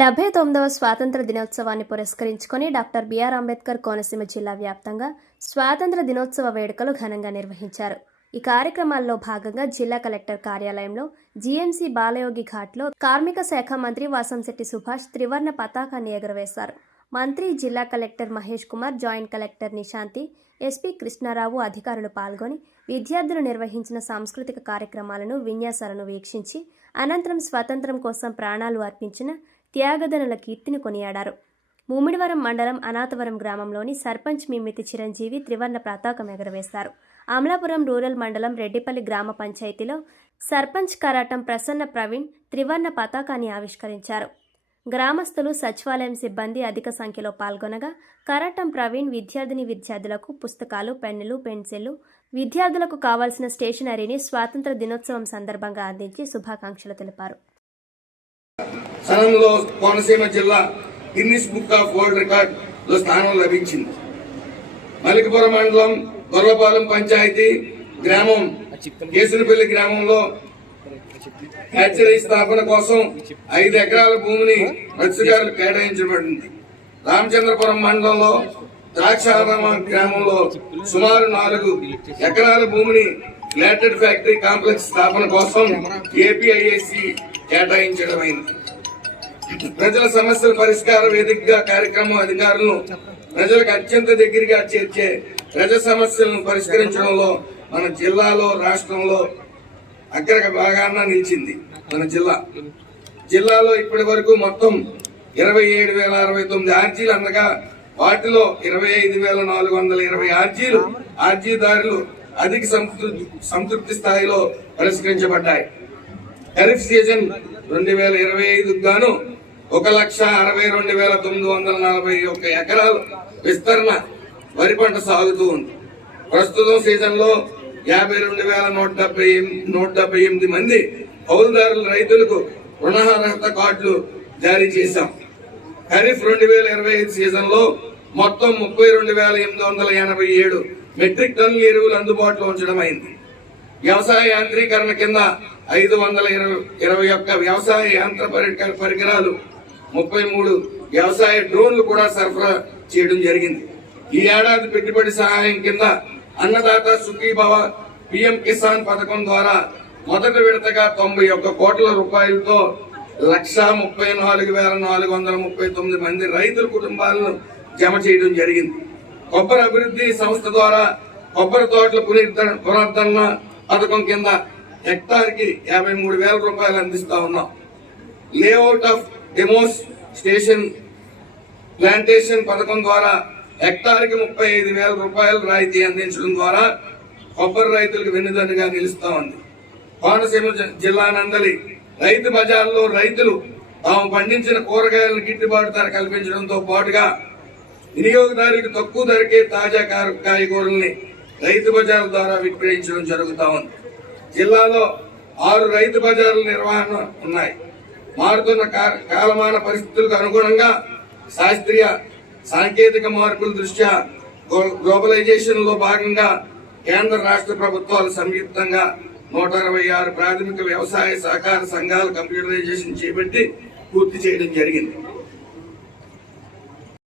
డెబ్బై తొమ్మిదవ స్వాతంత్ర దినోత్సవాన్ని పురస్కరించుకొని డాక్టర్ బిఆర్ అంబేద్కర్ కోనసీమ జిల్లా వ్యాప్తంగా స్వాతంత్ర దినోత్సవ వేడుకలు ఘనంగా నిర్వహించారు. ఈ కార్యక్రమాల్లో భాగంగా జిల్లా కలెక్టర్ కార్యాలయంలో జీఎంసీ బాలయోగి ఘాట్లో కార్మిక శాఖ మంత్రి వాసంశెట్టి సుభాష్ త్రివర్ణ పతాకాన్ని ఎగురవేశారు. మంత్రి జిల్లా collector Mahesh Kumar joint collector Nishanthi SP Krishna Rao అధికారులు పాల్గొని విద్యార్థులు నిర్వహించిన సాంస్కృతిక కార్యక్రమాలను విన్యాసాలను వీక్షించి అనంతరం స్వాతంత్ర్యం కోసం ప్రాణాలు అర్పించిన త్యాగదనుల కీర్తిని కొనియాడారు. ముమ్మిడివరం మండలం అనాథవరం గ్రామంలోని సర్పంచ్ మిమ్మితి చిరంజీవి త్రివర్ణ పతాకం ఎగరవేశారు. అమలాపురం రూరల్ మండలం రెడ్డిపల్లి గ్రామ పంచాయతీలో సర్పంచ్ కరాటం ప్రసన్న ప్రవీణ్ త్రివర్ణ పతాకాన్ని ఆవిష్కరించారు. గ్రామస్తులు సచివాలయం సిబ్బంది అధిక సంఖ్యలో పాల్గొనగా కరాటం ప్రవీణ్ విద్యార్థిని విద్యార్థులకు పుస్తకాలు పెన్నులు పెన్సిళ్ళు విద్యార్థులకు కావాల్సిన స్టేషనరీని స్వాతంత్ర దినోత్సవం సందర్భంగా అందించి శుభాకాంక్షలు తెలిపారు. స్థలంలో కోనసీమ జిల్లా గిన్నిస్ బుక్ ఆఫ్ వరల్డ్ రికార్డ్లో స్థానం లభించింది. మలికపురం మండలం గొర్వపాలెం పంచాయతీ గ్రామం కేసునపల్లి గ్రామంలో హ్యాచరీ స్థాపన కోసం ఐదు ఎకరాల భూమిని మత్స్యకారులు కేటాయించబడింది. రామచంద్రపురం మండలంలో ద్రాక్షారామ గ్రామంలో సుమారు నాలుగు ఎకరాల భూమిని గ్లాటెడ్ ఫ్యాక్టరీ కాంప్లెక్స్ స్థాపన కోసం ఏపీఐఏసి కేటాయించడమైంది. ప్రజల సమస్యల పరిష్కార వేదికగా కార్యక్రమం అధికారులను ప్రజలకు అత్యంత దగ్గరగా చేర్చే ప్రజా సమస్యలను పరిష్కరించడంలో మన జిల్లాలో రాష్ట్రంలో అగ్రక భాగాన నిలిచింది మన జిల్లా. జిల్లాలో ఇప్పటి వరకు మొత్తం ఇరవై ఏడు వేల అరవై తొమ్మిది ఆర్జీలు అందగా వాటిలో ఇరవై ఐదు వేల నాలుగు వందల ఇరవై ఆర్జీలు ఆర్జీదారులు అధిక సంతృప్తి సంతృప్తి స్థాయిలో పరిష్కరించబడ్డాయి. ఖరీఫ్ సీజన్ రెండు వేల ఇరవై ఐదుకు గాను ఒక లక్ష అరవై రెండు వేల తొమ్మిది వందల నలభై ఒక్క ఎకరాలు విస్తరణ వరి పంట సాగుతూ ఉంది. ప్రస్తుతం సీజన్లో యాభై రెండు వేల నూట డెబ్బై నూట డెబ్బై ఎనిమిది మంది పౌరుదారుల రైతులకు రుణార్హత కార్డులు జారీ చేశాం. ఖరీఫ్ రెండు వేల ఇరవై ఐదు సీజన్లో మొత్తం ముప్పై రెండు వేల ఎనిమిది వందల ఎనభై ఏడు మెట్రిక్ టన్నుల ఎరువులు అందుబాటులో ఉంచడం అయింది. వ్యవసాయ యాంత్రీకరణ కింద ఐదు వందల ఇరవై ఇరవై ఒక్క వ్యవసాయ యంత్ర పరికరాలు ముప్పై మూడు వ్యవసాయ డ్రోన్లు కూడా సరఫరా చేయడం జరిగింది. ఈ ఏడాది పెట్టుబడి సహాయం కింద అన్నదాత సుఖీభవ పిఎం కిసాన్ పథకం ద్వారా మొదటి విడతగా తొంభై ఒక్క కోట్ల రూపాయలతో లక్షా ముప్పై నాలుగు వేల నాలుగు వందల ముప్పై తొమ్మిది మంది రైతుల కుటుంబాలను జమ చేయడం జరిగింది. కొబ్బరి అభివృద్ధి సంస్థ ద్వారా కొబ్బరి తోటల పునరుద్ధరణ పునరుద్ధరణ పథకం కింద హెక్టార్కి యాభై మూడు వేల రూపాయలు అందిస్తా ఉన్నాం. Layout of demos station plantation పథకం ద్వారా హెక్టార్కి ముప్పై ఐదు వేల రూపాయలు రాయితీ అందించడం ద్వారా కొబ్బరి రైతులకు వెన్నుదన్నుగా నిలుస్తా ఉంది. కోనసీమ జిల్లా నందలి రైతు బజార్లో రైతులు తాము పండించిన కూరగాయలను గిట్టుబాటు ధర కల్పించడంతో పాటుగా వినియోగదారులకు తక్కువ ధరకే తాజా కాయగూరల్ని రైతు బజార్ ద్వారా విక్రయించడం జరుగుతా ఉంది. జిల్లాలో ఆరు రైతు బజార్ల నిర్వహణ ఉన్నాయి. మారుతున్న కాలమాన పరిస్థితులకు అనుగుణంగా శాస్త్రీయ సాంకేతిక మార్పుల దృష్ట్యా గ్లోబలైజేషన్లో భాగంగా కేంద్ర రాష్ట్ర ప్రభుత్వాలు సంయుక్తంగా నూట అరవై ఆరు ప్రాథమిక వ్యవసాయ సహకార సంఘాల కంప్యూటరైజేషన్ చేపట్టి పూర్తి చేయడం జరిగింది.